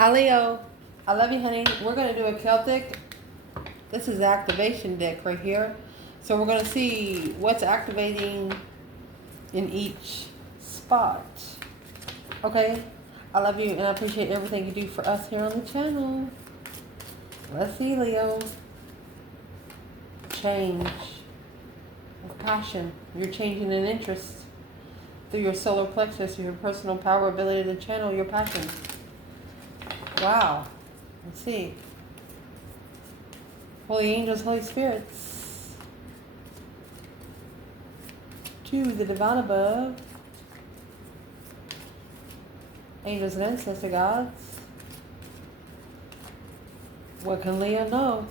Hi Leo, I love you honey. We're going to do a Celtic. This is the activation deck right here. So we're going to see what's activating in each spot. Okay, I love you and I appreciate everything you do for us here on the channel. Let's see Leo. Change of passion. You're changing an interest through your solar plexus, your personal power, ability to channel your passion. Wow. Let's see. Holy angels, Holy spirits. To the divine above. Angels and ancestor gods. What can Leo know?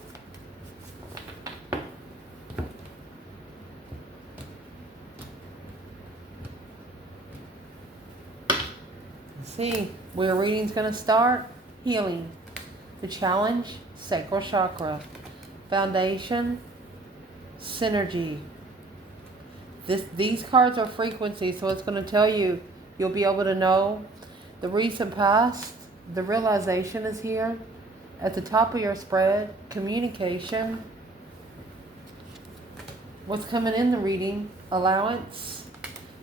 Let's see. Where reading's going to start. Healing. The challenge, sacral chakra. Foundation, synergy. These cards are frequency, so it's going to tell you, you'll be able to know the recent past. The realization is here. At the top of your spread, communication. What's coming in the reading, allowance.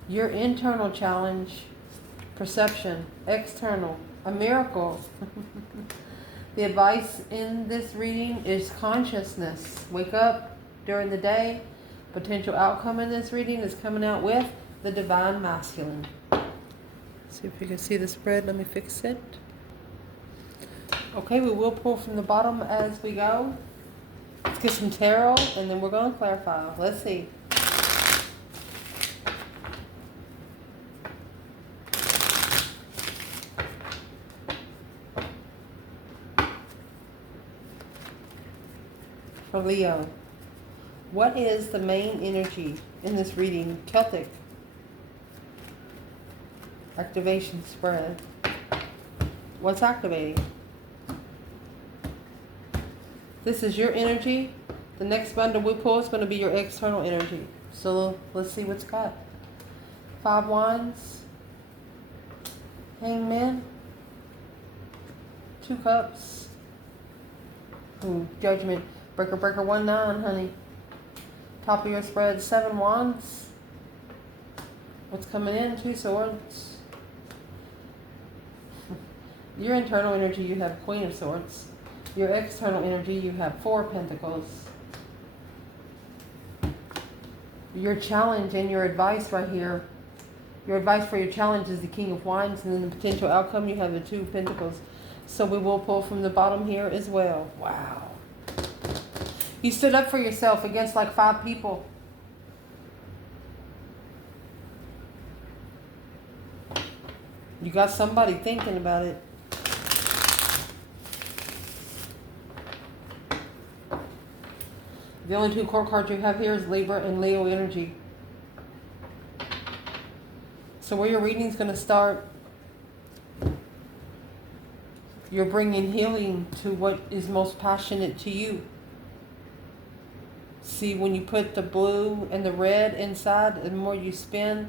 Your internal challenge, perception, external, a miracle. The advice in this reading is consciousness. Wake up during the day. Potential outcome in this reading is coming out with the divine masculine. See if you can see the spread. Let me fix it. Okay, we will pull from the bottom as we go. Let's get some tarot and then we're going to clarify. Let's see. For Leo, what is the main energy in this reading? Celtic. Activation spread. What's activating? This is your energy. The next bundle we pull is going to be your external energy. So let's see what's got. 5 wands. Hangman. 2 cups. Judgment. Breaker, breaker, 1-9, honey. Top of your spread, 7 wands. What's coming in? 2 swords. Your internal energy, you have Queen of Swords. Your external energy, you have 4 pentacles. Your challenge and your advice right here. Your advice for your challenge is the King of Wands, and then the potential outcome, you have the 2 pentacles. So we will pull from the bottom here as well. Wow. You stood up for yourself against like 5 people. You got somebody thinking about it. The only 2 court cards you have here is Libra and Leo energy. So where your reading is going to start, you're bringing healing to what is most passionate to you. See, when you put the blue and the red inside, the more you spin,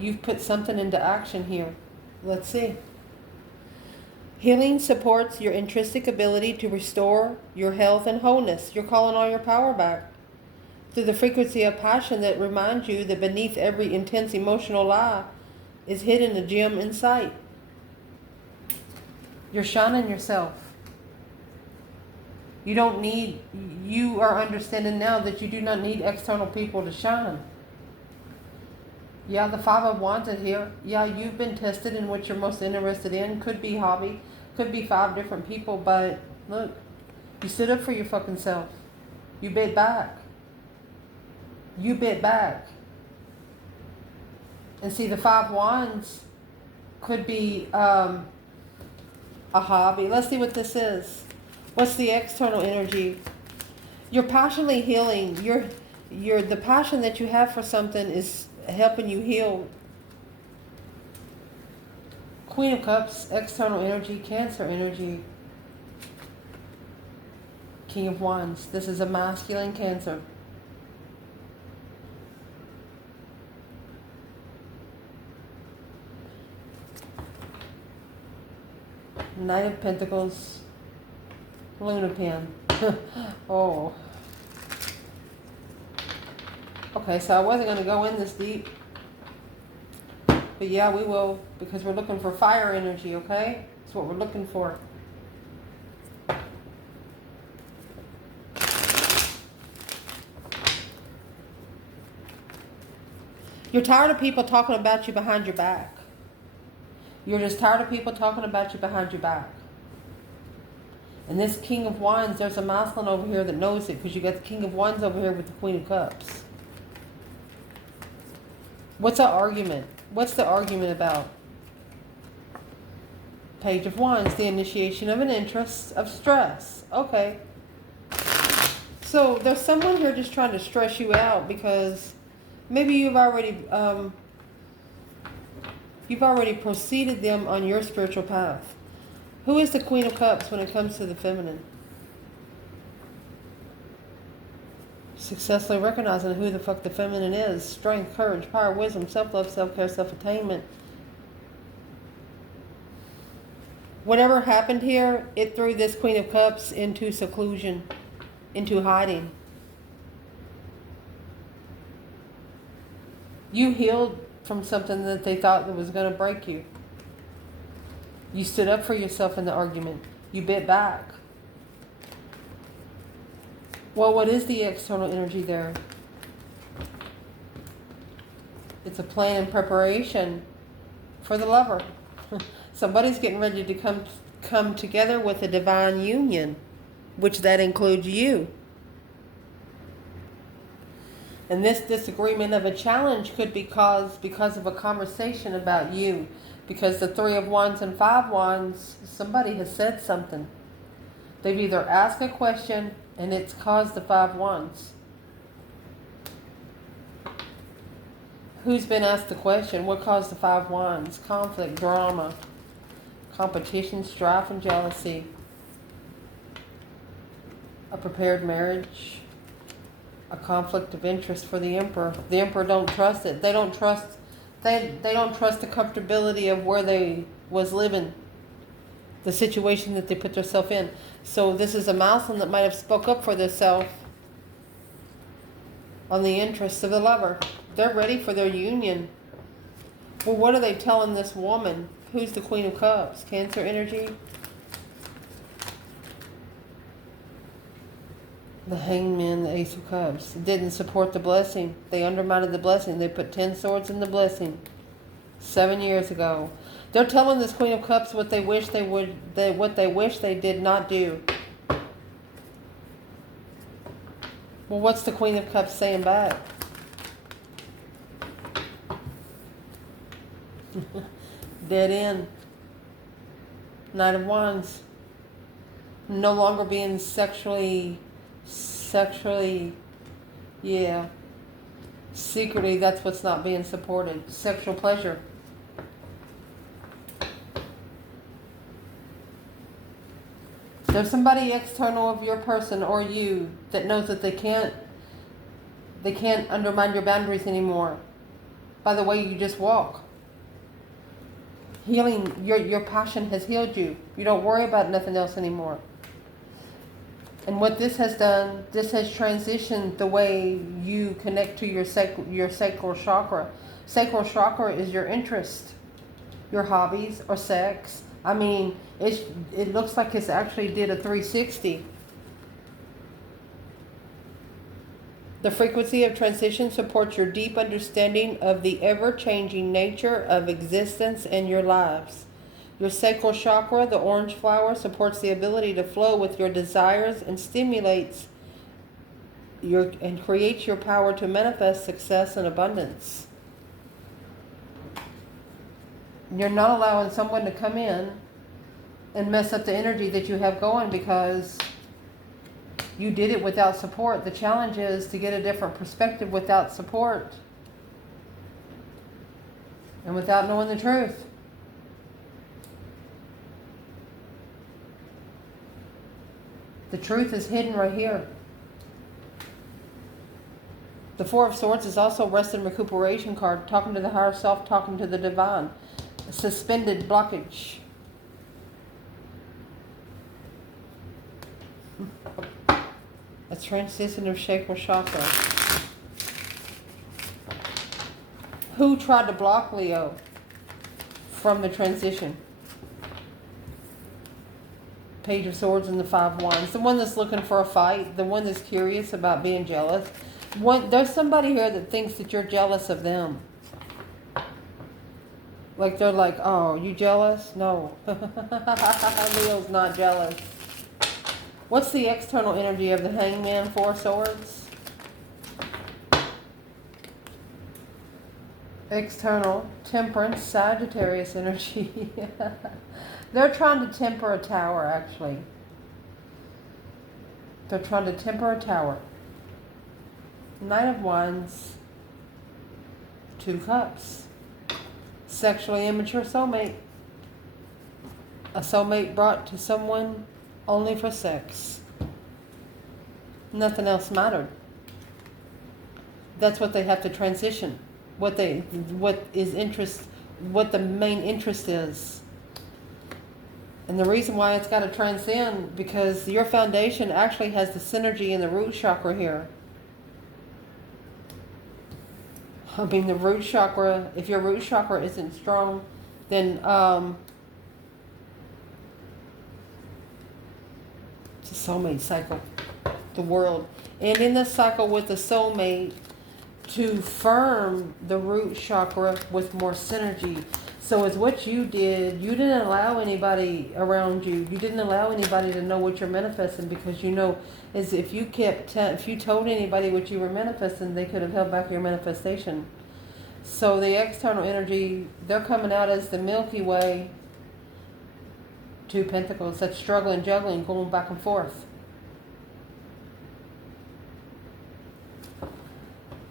you've put something into action here. Let's see. Healing supports your intrinsic ability to restore your health and wholeness. You're calling all your power back through the frequency of passion that reminds you that beneath every intense emotional lie is hidden a gem in sight. You're shining yourself. You are understanding now that you do not need external people to shine. Yeah, the 5 of Wands is here. Yeah, you've been tested in what you're most interested in. Could be hobby. Could be 5 different people. But look, you stood up for your fucking self. You bit back. You bit back. And see, the 5 Wands could be a hobby. Let's see what this is. What's the external energy? You're passionately healing. The passion that you have for something is helping you heal. Queen of Cups, external energy, Cancer energy. King of Wands. This is a masculine Cancer. Knight of Pentacles, Luna Pen. Oh. Okay, so I wasn't going to go in this deep. But yeah, we will, because we're looking for fire energy, okay? That's what we're looking for. You're tired of people talking about you behind your back. You're just tired of people talking about you behind your back. And this King of Wands, there's a masculine over here that knows it, because you got the King of Wands over here with the Queen of Cups. What's the argument? What's the argument about? Page of Wands, the initiation of an interest of stress. Okay. So there's someone here just trying to stress you out because maybe you've already preceded them on your spiritual path. Who is the Queen of Cups when it comes to the feminine? Successfully recognizing who the fuck the feminine is. Strength, courage, power, wisdom, self-love, self-care, self-attainment. Whatever happened here, it threw this Queen of Cups into seclusion, into hiding. You healed from something that they thought that was going to break you. You stood up for yourself in the argument. You bit back. Well, what is the external energy there? It's a plan and preparation for the lover. Somebody's getting ready to come together with a divine union, which that includes you. And this disagreement of a challenge could be caused because of a conversation about you. Because the Three of Wands and Five Wands, somebody has said something. They've either asked a question and it's caused the Five Wands. Who's been asked the question? What caused the Five Wands? Conflict, drama, competition, strife, and jealousy. A prepared marriage. A conflict of interest for the Emperor. The Emperor don't trust it. They don't trust the comfortability of where they was living. The situation that they put themselves in. So this is a masculine that might have spoke up for themselves on the interests of the lover. They're ready for their union. Well, what are they telling this woman? Who's the Queen of Cups? Cancer energy? The Hangman, the Ace of Cups. Didn't support the blessing. They undermined the blessing. They put 10 swords in the blessing 7 years ago. They're telling this Queen of Cups what they wish they would, what they wish they did not do. Well, what's the Queen of Cups saying back? Dead end. Knight of Wands. No longer being sexually, yeah. Secretly, that's what's not being supported. Sexual pleasure. There's somebody external of your person or you that knows that they can't undermine your boundaries anymore by the way you just walk. Healing, your passion has healed you. You don't worry about nothing else anymore. And what this has done, this has transitioned the way you connect to your sacral chakra. Sacral chakra is your interest, your hobbies, or sex. I mean, it looks like it's actually did a 360. The frequency of transition supports your deep understanding of the ever-changing nature of existence and your lives. Your sacral chakra, the orange flower, supports the ability to flow with your desires and stimulates and creates your power to manifest success and abundance. You're not allowing someone to come in and mess up the energy that you have going because you did it without support. The challenge is to get a different perspective without support and without knowing the truth. The truth is hidden right here. The Four of Swords is also rest and recuperation card, talking to the higher self, talking to the divine. A suspended blockage. A transition of sacral chakra. Who tried to block Leo from the transition? Page of Swords and the Five of Wands. The one that's looking for a fight. The one that's curious about being jealous. There's somebody here that thinks that you're jealous of them. Like they're like, oh, you jealous? No. Leo's not jealous. What's the external energy of the Hangman, Four of Swords? External, Temperance, Sagittarius energy. They're trying to temper a tower, actually. They're trying to temper a tower. Knight of Wands, Two Cups. Sexually immature soulmate. A soulmate brought to someone only for sex. Nothing else mattered. That's what they have to transition. What the main interest is. And the reason why it's got to transcend, because your foundation actually has the synergy in the root chakra here. I mean, the root chakra, if your root chakra isn't strong, then it's a soulmate cycle, the world. And in the cycle with the soulmate, to firm the root chakra with more synergy. So it's what you did. You didn't allow anybody around you. You didn't allow anybody to know what you're manifesting, because you know, is if you if you told anybody what you were manifesting, they could have held back your manifestation. So the external energy, they're coming out as the Milky Way. Two Pentacles. That's struggling, juggling, going back and forth.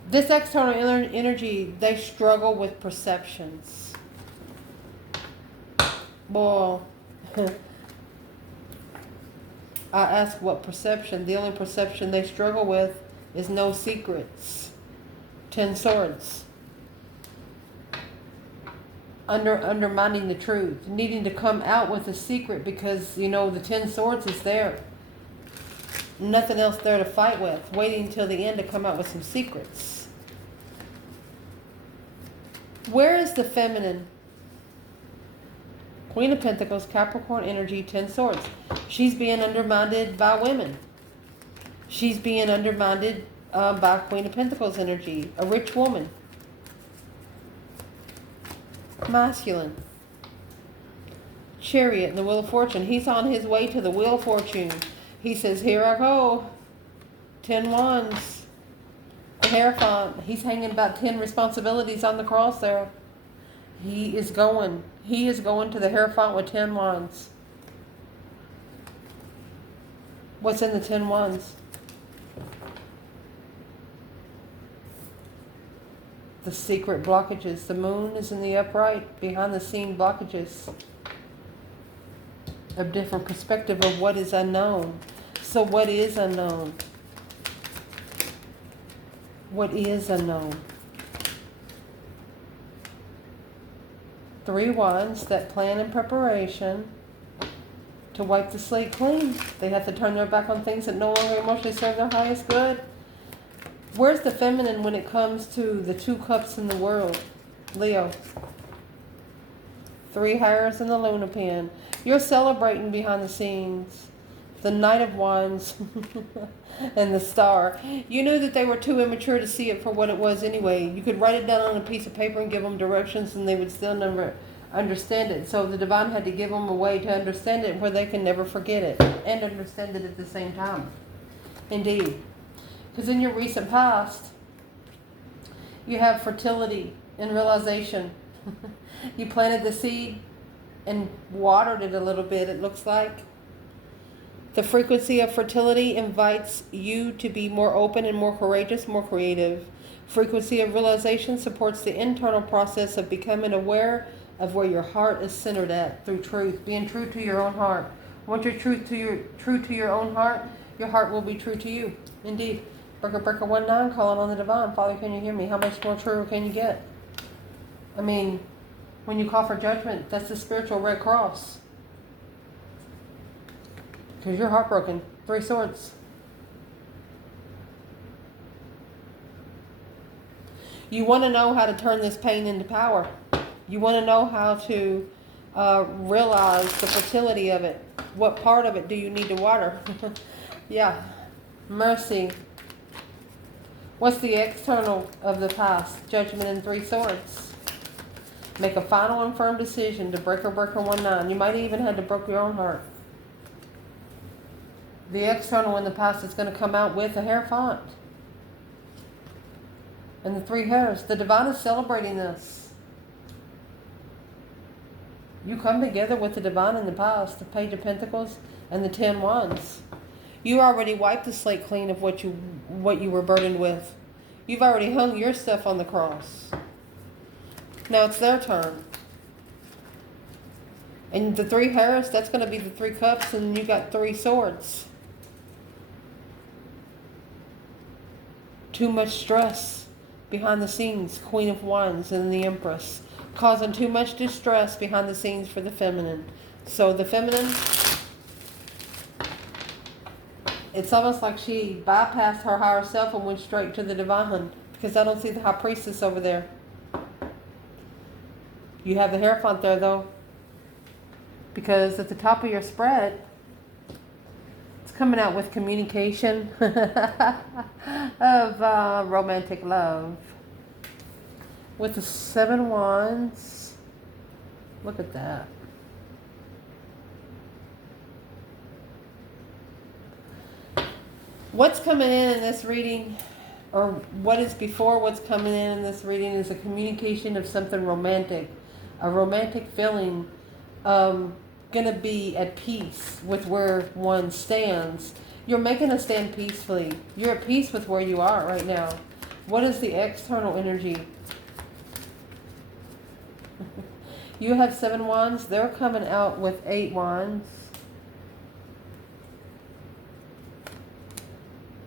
This external energy, they struggle with perceptions. Well, I ask what perception. The only perception they struggle with is no secrets. 10 Swords. Undermining the truth. Needing to come out with a secret because, you know, the 10 Swords is there. Nothing else there to fight with. Waiting until the end to come out with some secrets. Where is the feminine? Queen of Pentacles, Capricorn energy, 10 Swords. She's being undermined by women. She's being undermined by Queen of Pentacles energy, a rich woman. Masculine. Chariot and the Wheel of Fortune. He's on his way to the Wheel of Fortune. He says, here I go. 10 Wands. The Hierophant. He's hanging about 10 responsibilities on the cross there. He is going to the Hierophant with 10 Wands. What's in the 10 Wands? The secret blockages. The moon is in the upright, behind the scene blockages. A different perspective of what is unknown. So what is unknown? What is unknown? 3 Wands, that plan and preparation to wipe the slate clean. They have to turn their back on things that no longer emotionally serve their highest good. Where's the feminine when it comes to the 2 cups in the world? Leo. 3 Hairs and the Luna Pen. You're celebrating behind the scenes. The Knight of Wands and the Star. You knew that they were too immature to see it for what it was anyway. You could write it down on a piece of paper and give them directions and they would still never understand it. So the Divine had to give them a way to understand it where they can never forget it and understand it at the same time. Indeed. Because in your recent past, you have fertility and realization. You planted the seed and watered it a little bit, it looks like. The frequency of fertility invites you to be more open and more courageous, more creative. Frequency of realization supports the internal process of becoming aware of where your heart is centered at through truth, being true to your own heart. Once you're true to your own heart, your heart will be true to you. Indeed. Breaker 19 calling on the Divine. Father, can you hear me? How much more true can you get? I mean, when you call for judgment, that's the spiritual Red Cross. Because you're heartbroken. 3 swords. You want to know how to turn this pain into power. You want to know how to realize the fertility of it. What part of it do you need to water? Yeah. Mercy. What's the external of the past? Judgment and 3 swords. Make a final and firm decision to break 19. You might even have to break your own heart. The external in the past is going to come out with a Hierophant. And the 3 hairs. The divine is celebrating this. You come together with the divine in the past, the Page of Pentacles and the 10 Wands. You already wiped the slate clean of what you were burdened with. You've already hung your stuff on the cross. Now it's their turn. And the 3 hairs, that's going to be the 3 cups, and you got 3 swords. Too much stress behind the scenes, Queen of Wands and the Empress, causing too much distress behind the scenes for the feminine. So the feminine, it's almost like she bypassed her higher self and went straight to the divine, because I don't see the High Priestess over there. You have the Hierophant there though, because at the top of your spread, it's coming out with communication of romantic love. With the 7 Wands, look at that. What's coming in this reading, or what is before what's coming in this reading, is a communication of something romantic. A romantic feeling, going to be at peace with where one stands. You're making a stand peacefully. You're at peace with where you are right now. What is the external energy? You have 7 Wands. They're coming out with 8 Wands.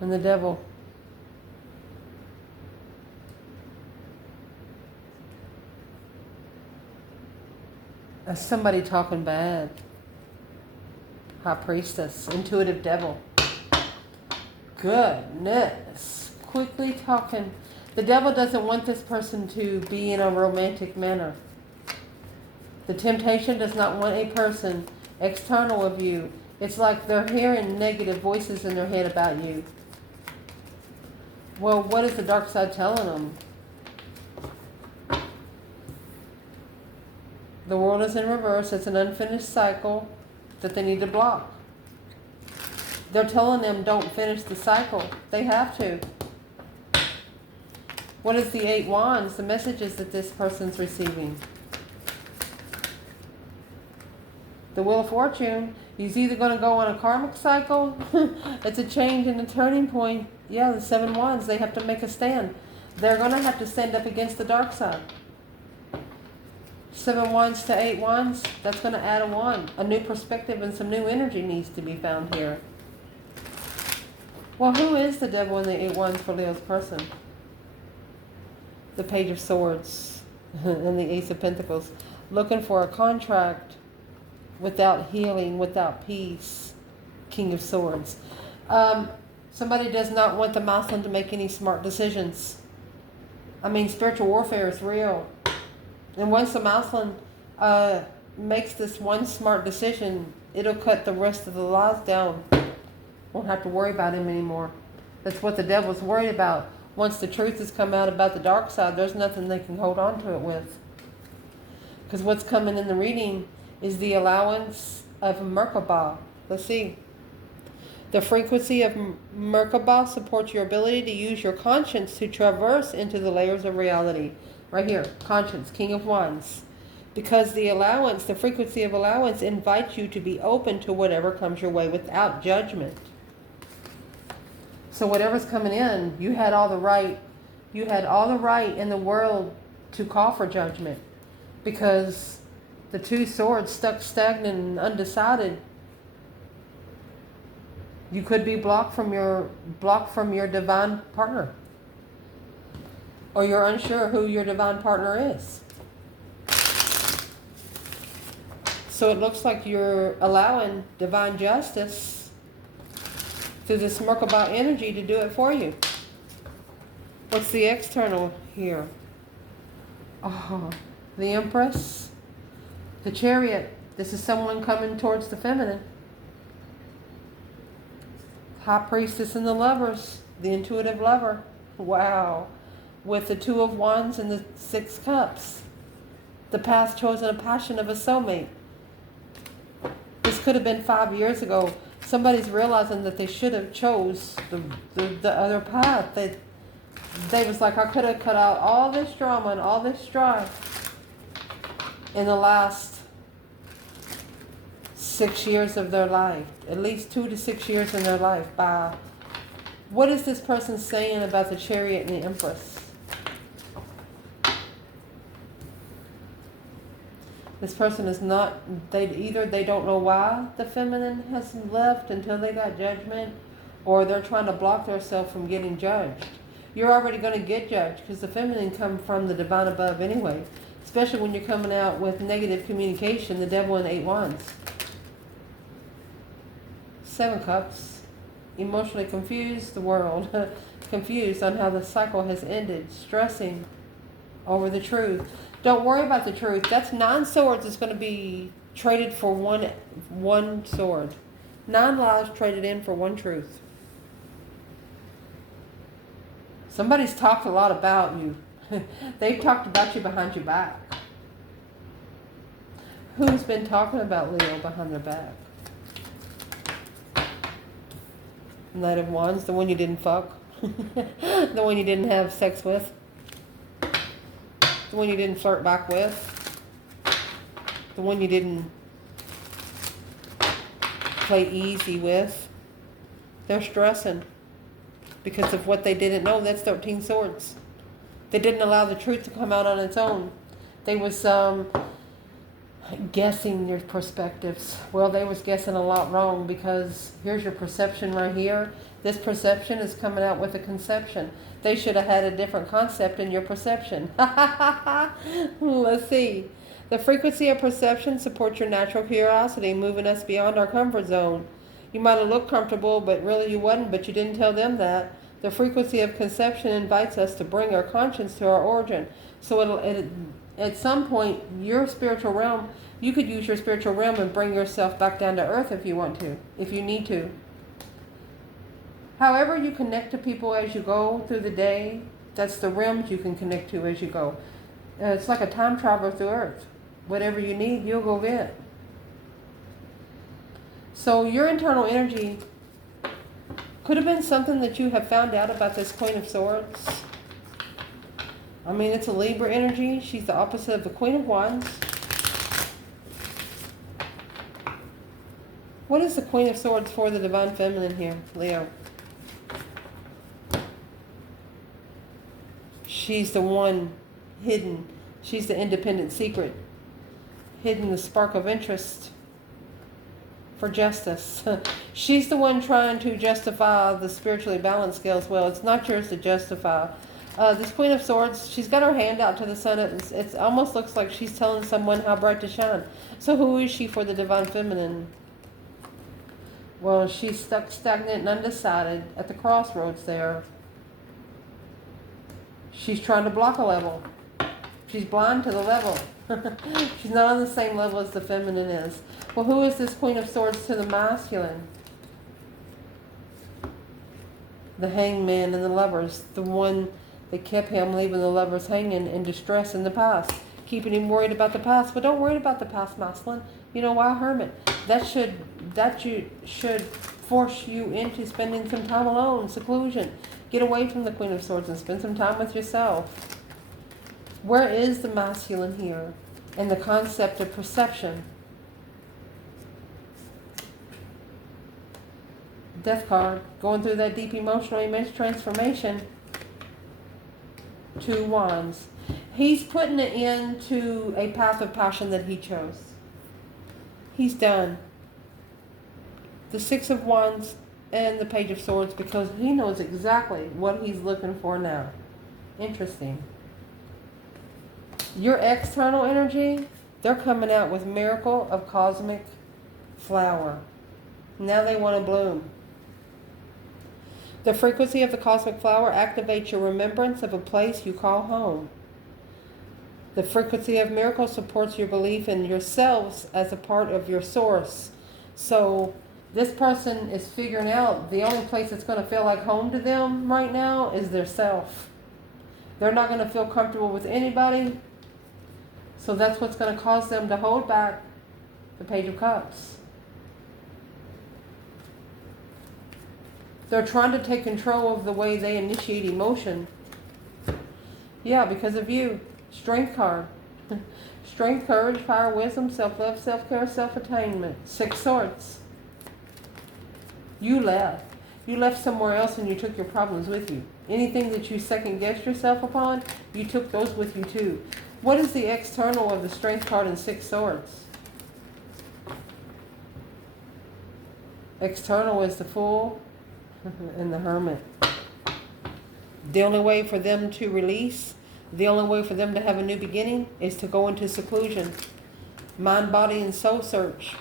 And the Devil. That's somebody talking bad. High Priestess. Intuitive Devil. Goodness. Quickly talking. The Devil doesn't want this person to be in a romantic manner. The temptation does not want a person external of you. It's like they're hearing negative voices in their head about you. Well, what is the dark side telling them? The world is in reverse. It's an unfinished cycle that they need to block. They're telling them don't finish the cycle. They have to. What is the 8 Wands? The messages that this person's receiving. The Wheel of Fortune. He's either going to go on a karmic cycle. It's a change and a turning point. Yeah, the 7 Wands. They have to make a stand. They're going to have to stand up against the dark side. 7 Wands to 8 Wands. That's going to add a 1. A new perspective and some new energy needs to be found here. Well, who is the Devil in the 8 Wands for Leo's person? The Page of Swords and the Ace of Pentacles. Looking for a contract without healing, without peace. King of Swords. Somebody does not want the masculine to make any smart decisions. I mean, spiritual warfare is real. And once the masculine makes this one smart decision, it'll cut the rest of the lies down. Won't have to worry about him anymore. That's what the Devil's worried about. Once the truth has come out about the dark side, there's nothing they can hold on to it with. Because what's coming in the reading is the allowance of Merkaba. Let's see. The frequency of Merkaba supports your ability to use your conscience to traverse into the layers of reality. Right here, conscience, King of Wands. Because the allowance, the frequency of allowance invites you to be open to whatever comes your way without judgment. So whatever's coming in, you had all the right in the world to call for judgment. Because the 2 swords stuck stagnant and undecided. You could be blocked from your divine partner. Or you're unsure who your divine partner is. So it looks like you're allowing divine justice through this Merkaba energy to do it for you. What's the external here? Oh, the Empress, the Chariot. This is someone coming towards the feminine. High Priestess and the Lovers, the intuitive lover. Wow. With the Two of Wands and the Six Cups. The path chosen, a passion of a soulmate. This could have been 5 years ago. Somebody's realizing that they should have chose the other path. They was like, I could have cut out all this drama and all this strife in the last 6 years of their life. At least 2 to 6 years in their life. By what is this person saying about the Chariot and the Empress? This person is not, either they don't know why the feminine has left until they got judgment, or they're trying to block themselves from getting judged. You're already going to get judged because the feminine comes from the divine above anyway, especially when you're coming out with negative communication, the devil and 8 wands. 7 cups, emotionally confused, the world, confused on how the cycle has ended, stressing over the truth. Don't worry about the truth. That's 9 swords is going to be traded for one sword. 9 lies traded in for 1 truth. Somebody's talked a lot about you. They've talked about you behind your back. Who's been talking about Leo behind their back? Knight of Wands, the one you didn't fuck. The one you didn't have sex with. The one you didn't flirt back with. The one you didn't play easy with. They're stressing because of what they didn't know. That's 13 swords. They didn't allow the truth to come out on its own. They was guessing your perspectives. Well, they was guessing a lot wrong, because here's your perception right here. This perception is coming out with a conception. They should have had a different concept in your perception. Let's see. The frequency of perception supports your natural curiosity, moving us beyond our comfort zone. You might have looked comfortable, but really you wasn't, but you didn't tell them that. The frequency of conception invites us to bring our conscience to our origin. So at some point, your spiritual realm, you could use your spiritual realm and bring yourself back down to earth if you want to, if you need to. However you connect to people as you go through the day, that's the realms you can connect to as you go. It's like a time traveler through earth. Whatever you need, you'll go get. So your internal energy could have been something that you have found out about this Queen of Swords. I mean, it's a Libra energy. She's the opposite of the Queen of Wands. What is the Queen of Swords for the Divine Feminine here, Leo? She's the one hidden. She's the independent secret. Hidden the spark of interest for justice. She's the one trying to justify the spiritually balanced scales. Well, it's not yours to justify. This Queen of Swords, she's got her hand out to the sun. It almost looks like she's telling someone how bright to shine. So who is she for the Divine Feminine? Well, she's stuck stagnant and undecided at the crossroads there. She's trying to block a level. She's blind to the level. She's not on the same level as the feminine is. Well, who is this Queen of Swords to the masculine? The Hangman and the Lovers. The one that kept him leaving the lovers hanging in distress in the past. Keeping him worried about the past. But don't worry about the past, masculine. You know why, Hermit? That should force you into spending some time alone, seclusion. Get away from the Queen of Swords and spend some time with yourself. Where is the masculine here? And the concept of perception. Death card. Going through that deep emotional image transformation. 2 wands. He's putting it into a path of passion that he chose. He's done. The 6 of Wands and the Page of Swords, because he knows exactly what he's looking for now. Interesting. Your external energy, they're coming out with miracle of cosmic flower. Now they want to bloom. The frequency of the cosmic flower activates your remembrance of a place you call home. The frequency of miracles supports your belief in yourselves as a part of your source. So this person is figuring out the only place that's going to feel like home to them right now is their self. They're not going to feel comfortable with anybody. So that's what's going to cause them to hold back the Page of Cups. They're trying to take control of the way they initiate emotion. Yeah, because of you. Strength card. Strength, courage, power, wisdom, self-love, self-care, self-attainment. 6 Swords. You left. You left somewhere else and you took your problems with you. Anything that you second-guessed yourself upon, you took those with you too. What is the external of the Strength card and 6 Swords? External is the Fool and the Hermit. The only way for them to release, the only way for them to have a new beginning is to go into seclusion. Mind, body, and soul search.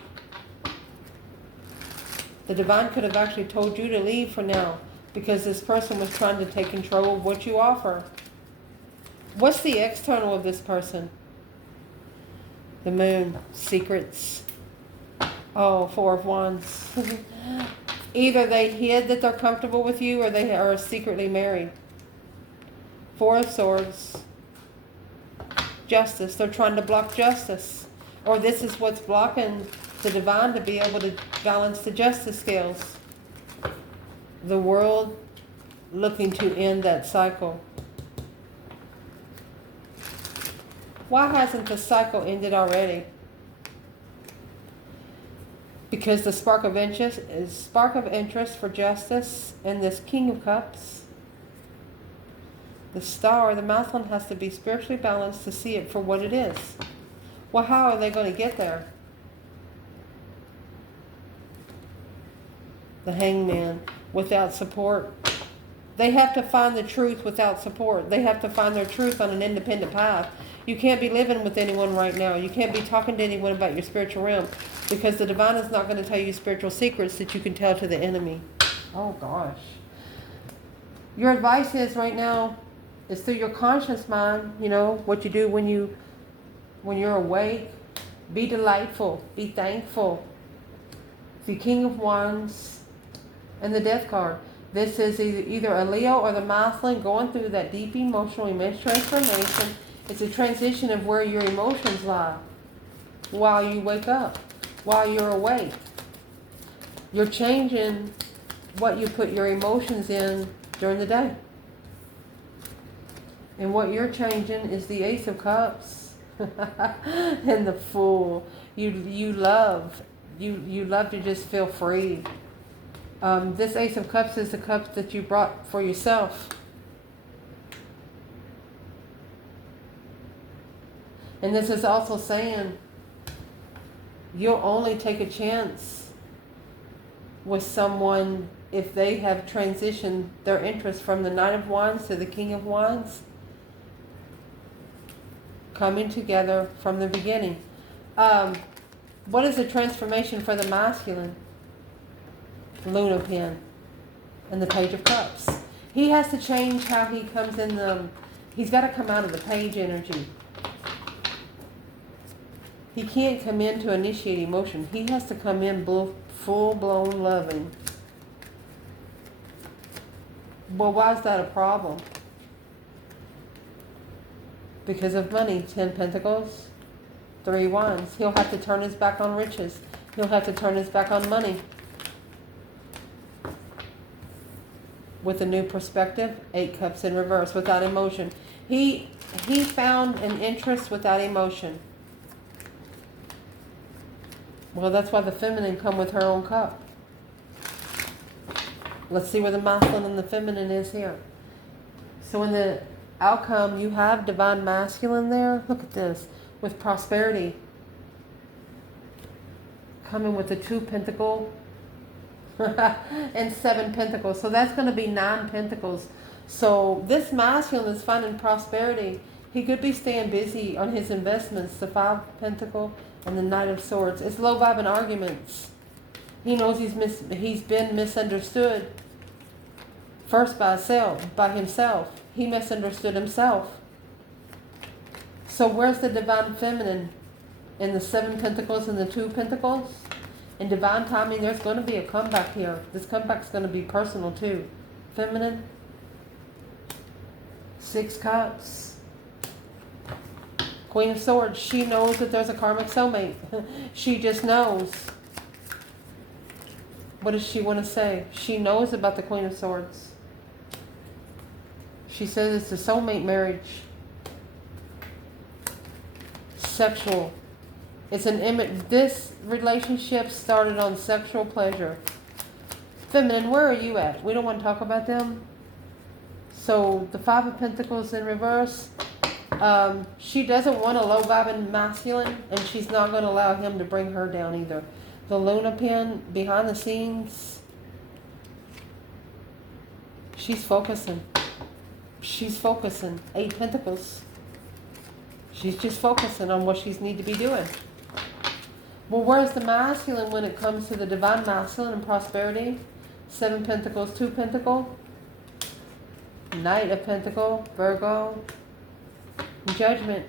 The divine could have actually told you to leave for now because this person was trying to take control of what you offer. What's the external of this person? The Moon. Secrets. Oh, 4 of Wands. Either they hid that they're comfortable with you or they are secretly married. 4 of Swords. Justice. They're trying to block justice. Or this is what's blocking the divine to be able to balance the justice scales. The world looking to end that cycle. Why hasn't the cycle ended already? Because the spark of interest for justice and this King of Cups. The star, the masculine, has to be spiritually balanced to see it for what it is. Well, how are they going to get there? The Hangman, without support. They have to find the truth without support. They have to find their truth on an independent path. You can't be living with anyone right now. You can't be talking to anyone about your spiritual realm because the divine is not going to tell you spiritual secrets that you can tell to the enemy. Oh gosh. Your advice is right now is through your conscious mind, you know, what you do when you're awake. Be delightful. Be thankful. The King of Wands and the Death card. This is either a Leo or the masculine going through that deep emotional image transformation. It's a transition of where your emotions lie while you wake up, while you're awake. You're changing what you put your emotions in during the day. And what you're changing is the Ace of Cups and the Fool. You love to just feel free. This Ace of Cups is the cup that you brought for yourself. And this is also saying you'll only take a chance with someone if they have transitioned their interest from the Knight of Wands to the King of Wands, coming together from the beginning. What is the transformation for the masculine? Luna Pen and the Page of Cups. He has to change how he comes in he's got to come out of the page energy. He can't come in to initiate emotion. He has to come in full-blown loving. Well, why is that a problem? Because of money. 10 Pentacles, 3 Wands. He'll have to turn his back on riches. He'll have to turn his back on money. With a new perspective, 8 Cups in reverse, without emotion. He found an interest without emotion. Well, that's why the feminine come with her own cup. Let's see where the masculine and the feminine is here. So in the outcome, you have divine masculine there. Look at this. With prosperity. Coming with the 2 Pentacles. And 7 Pentacles. So that's going to be 9 Pentacles. So this masculine is finding prosperity. He could be staying busy on his investments. The 5 Pentacles and the Knight of Swords. It's low vibing arguments. He knows he's been misunderstood. First by himself. He misunderstood himself. So where's the divine feminine in the 7 pentacles and the 2 pentacles? In divine timing, there's going to be a comeback here. This comeback's going to be personal too. Feminine. 6 cups. Queen of Swords. She knows that there's a karmic soulmate. She just knows. What does she want to say? She knows about the Queen of Swords. She says it's a soulmate marriage. Sexual. It's an image. This relationship started on sexual pleasure. Feminine, where are you at? We don't want to talk about them. So the 5 of Pentacles in reverse. She doesn't want a low vibing masculine, and she's not going to allow him to bring her down either. The Luna pin behind the scenes. She's focusing. She's focusing. 8 Pentacles. She's just focusing on what she needs to be doing. Well, where's the masculine when it comes to the divine masculine and prosperity? 7 Pentacles, 2 Pentacle. Knight of Pentacle, Virgo. Judgment.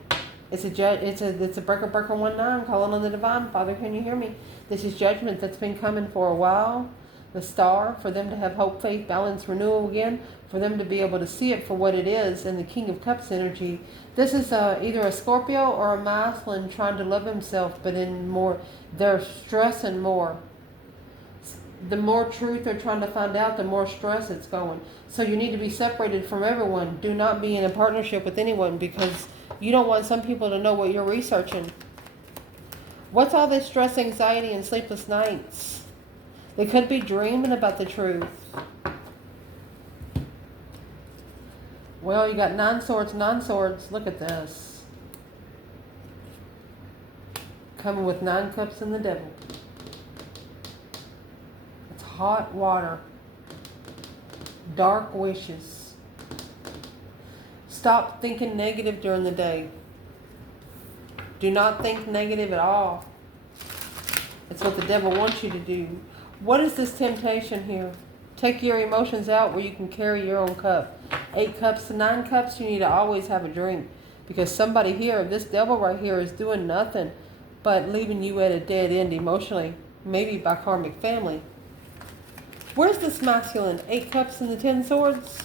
It's a breaker 19 calling on the divine. Father, can you hear me? This is judgment that's been coming for a while. The Star, for them to have hope, faith, balance, renewal again, for them to be able to see it for what it is, and the King of Cups energy. This is either a Scorpio or a masculine trying to love himself, but in more, they're stressing more. The more truth they're trying to find out, the more stress it's going. So you need to be separated from everyone. Do not be in a partnership with anyone, because you don't want some people to know what you're researching. What's all this stress, anxiety, and sleepless nights? They could be dreaming about the truth. Well, you got 9 swords, 9 swords. Look at this. Coming with 9 cups and the devil. It's hot water. Dark wishes. Stop thinking negative during the day. Do not think negative at all. It's what the devil wants you to do. What is this temptation here? Take your emotions out where you can carry your own cup. 8 cups to 9 cups, you need to always have a drink. Because somebody here, this devil right here, is doing nothing but leaving you at a dead end emotionally. Maybe by karmic family. Where's this masculine? 8 cups and the 10 swords?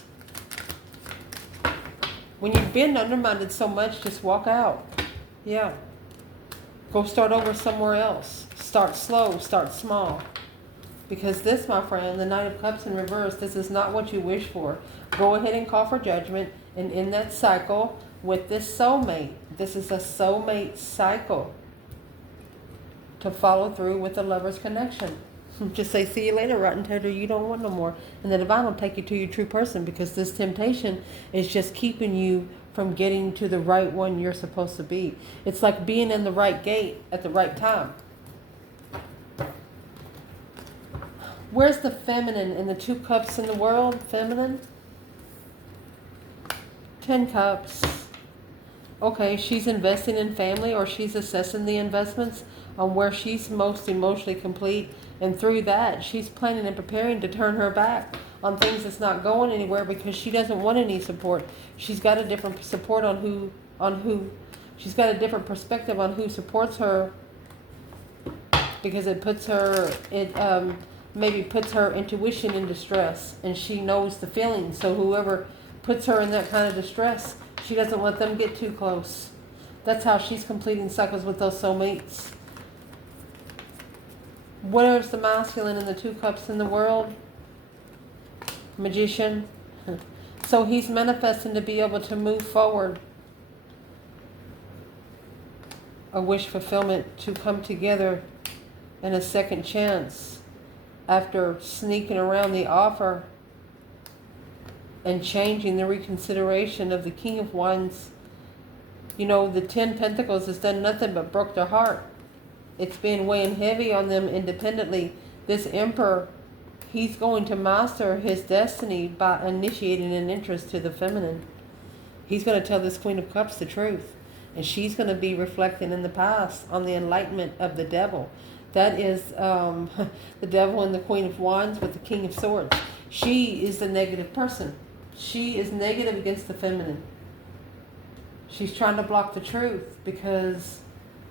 When you've been undermined so much, just walk out. Yeah. Go start over somewhere else. Start slow, start small. Because this, my friend, the Knight of Cups in reverse, this is not what you wish for. Go ahead and call for judgment and end that cycle with this soulmate. This is a soulmate cycle to follow through with the lover's connection. Just say, see you later, rotten tater, you don't want no more. And the divine will take you to your true person, because this temptation is just keeping you from getting to the right one you're supposed to be. It's like being in the right gate at the right time. Where's the feminine in the 2 cups in the world? Feminine. 10 cups. Okay, she's investing in family, or she's assessing the investments on where she's most emotionally complete. And through that, she's planning and preparing to turn her back on things that's not going anywhere, because she doesn't want any support. She's got a different support on who. She's got a different perspective on who supports her, because it puts her, maybe puts her intuition in distress, and she knows the feeling. So whoever puts her in that kind of distress, she doesn't let them get too close. That's how she's completing cycles with those soulmates. Where's the masculine in the 2 cups in the world? Magician. So he's manifesting to be able to move forward. A wish fulfillment to come together and a second chance after sneaking around the offer and changing the reconsideration of the King of Wands. You know, the 10 Pentacles has done nothing but broke their heart. It's been weighing heavy on them independently. This Emperor, he's going to master his destiny by initiating an interest to the feminine. He's going to tell this Queen of Cups the truth. And she's going to be reflecting in the past on the enlightenment of the devil. That is the devil and the Queen of Wands with the King of Swords. She is the negative person. She is negative against the feminine. She's trying to block the truth because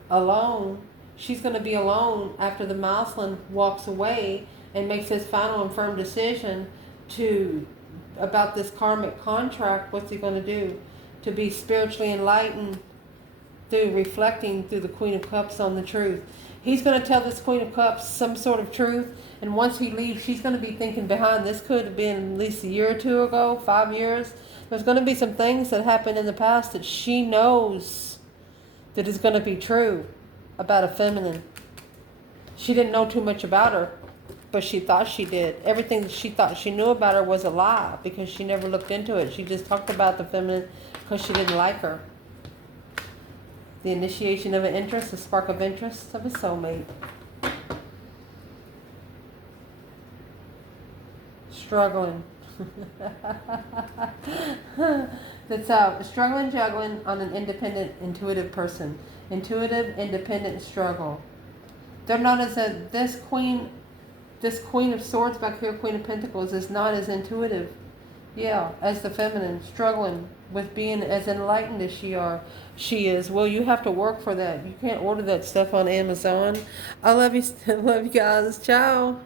alone, she's going to be alone after the Mouseland walks away and makes his final and firm decision about this karmic contract. What's he going to do? To be spiritually enlightened through reflecting through the Queen of Cups on the truth. He's going to tell this Queen of Cups some sort of truth, and once he leaves, she's going to be thinking behind. This could have been at least a year or two ago, 5 years. There's going to be some things that happened in the past that she knows that is going to be true about a feminine. She didn't know too much about her, but she thought she did. Everything that she thought she knew about her was a lie because she never looked into it. She just talked about the feminine because she didn't like her. The initiation of an interest, the spark of interest of a soulmate. Struggling. That's out. Struggling, juggling on an independent, intuitive person. Intuitive, independent struggle. They're not as this Queen of Swords back here, Queen of Pentacles, is not as intuitive. Yeah, as the feminine, struggling with being as enlightened as she is. Well, you have to work for that. You can't order that stuff on Amazon. I love you guys. Ciao.